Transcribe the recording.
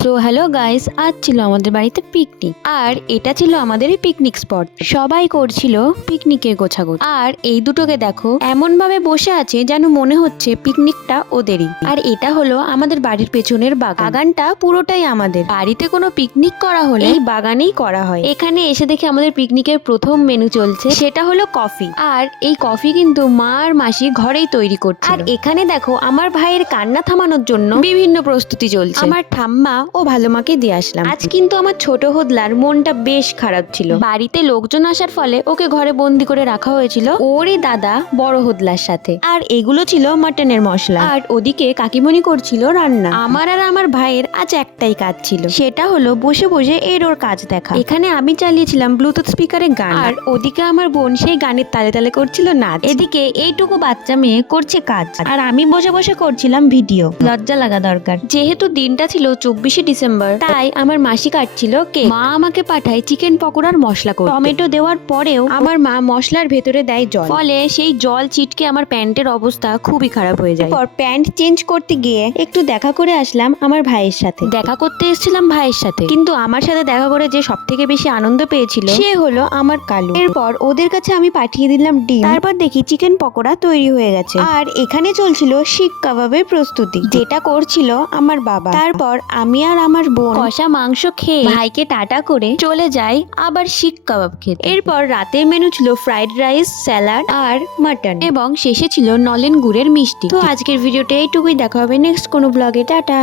তো hello guys, আজ ছিল আমাদের বাড়িতে পিকনিক। আর এটা ছিল আমাদের পিকনিক স্পট। সবাই করছিল পিকনিকের গোছাগুছ। আর এই দুটোকে দেখো এমন ভাবে বসে আছে যেন মনে হচ্ছে পিকনিকটা ওদেরই। আর এটা হলো আমাদের বাড়ির পেছনের বাগান। বাগানটা পুরোটাই আমাদের। বাড়িতে কোনো পিকনিক করা হলে এই বাগানেই করা হয়। এখানে এসে দেখে আমাদের পিকনিকের প্রথম মেনু চলছে, সেটা হলো কফি। আর এই কফি কিন্তু মা আর মাসি ঘরেই তৈরি করছে। আর এখানে দেখো আমার ভাইয়ের কান্না থামানোর জন্য বিভিন্ন প্রস্তুতি চলছে। আমার ঠাম্মা ও ভালো মাকে দিয়ে আসলাম। আজ কিন্তু আমার ছোট হোদলার মনটা বেশ খারাপ ছিল। বাড়িতে লোকজন আসার ফলে ওকে ঘরে বন্দি করে রাখা হয়েছিল ওরই দাদা বড় হোদলার সাথে। আর এগুলো ছিল মাটনের মশলা। আর ওদিকে কাকিমণি করছিল রান্না। আমার আর আমার ভাইয়ের আজ একটাই কাজ ছিল, সেটা হলো বসে বসে এর ওর কাজ দেখা। এখানে আমি চালিয়েছিলাম ব্লুটুথ স্পিকারে গান, আর ওদিকে আমার বোন সেই গানের তালে তালে করছিল নাচ। এদিকে এইটুকু বাচ্চা মেয়ে করছে কাজ, আর আমি বসে বসে করছিলাম ভিডিও। লজ্জা লাগা দরকার। যেহেতু দিনটা ছিল 24শে ডিসেম্বর, তাই আমার মাসি কাটছিল কেক। মা আমাকে পাঠায় চিকেন পকোড়ার মশলা করতে। টমেটো দেওয়ার পরেও আমার মা মশলার ভেতরে দেয় জল, ফলে সেই জল ছিটকে আমার প্যান্টের অবস্থা খুবই খারাপ হয়ে যায়। পর প্যান্ট চেঞ্জ করতে গিয়ে একটু দেখা করে আসলাম আমার ভাইয়ের সাথে। দেখা করতে এসেছিলাম ভাইয়ের সাথে, কিন্তু আমার সাথে দেখা করে যে সব থেকে বেশি আনন্দ পেয়েছিল সে হলো আমার কালু। এরপর ওদের কাছে আমি পাঠিয়ে দিলাম ডিম। তারপর দেখি চিকেন পকোড়া তৈরি হয়ে গেছে। আর এখানে চলছিল শিক কাবাবের প্রস্তুতি, যেটা করছিল আমার বাবা। তারপর আমি আর আমার বোন কষা মাংস খেয়ে ভাইকে টাটা করে চলে যাই আবার শিক কাবাব খেতে। এরপর রাতের মেনু ছিল ফ্রাইড রাইস, স্যালাড আর মাটন, এবং শেষে ছিল নলেন গুড়ের মিষ্টি। তো আজকের ভিডিওটা এইটুকুই, দেখা হবে নেক্সট কোনো ব্লগে। টাটা।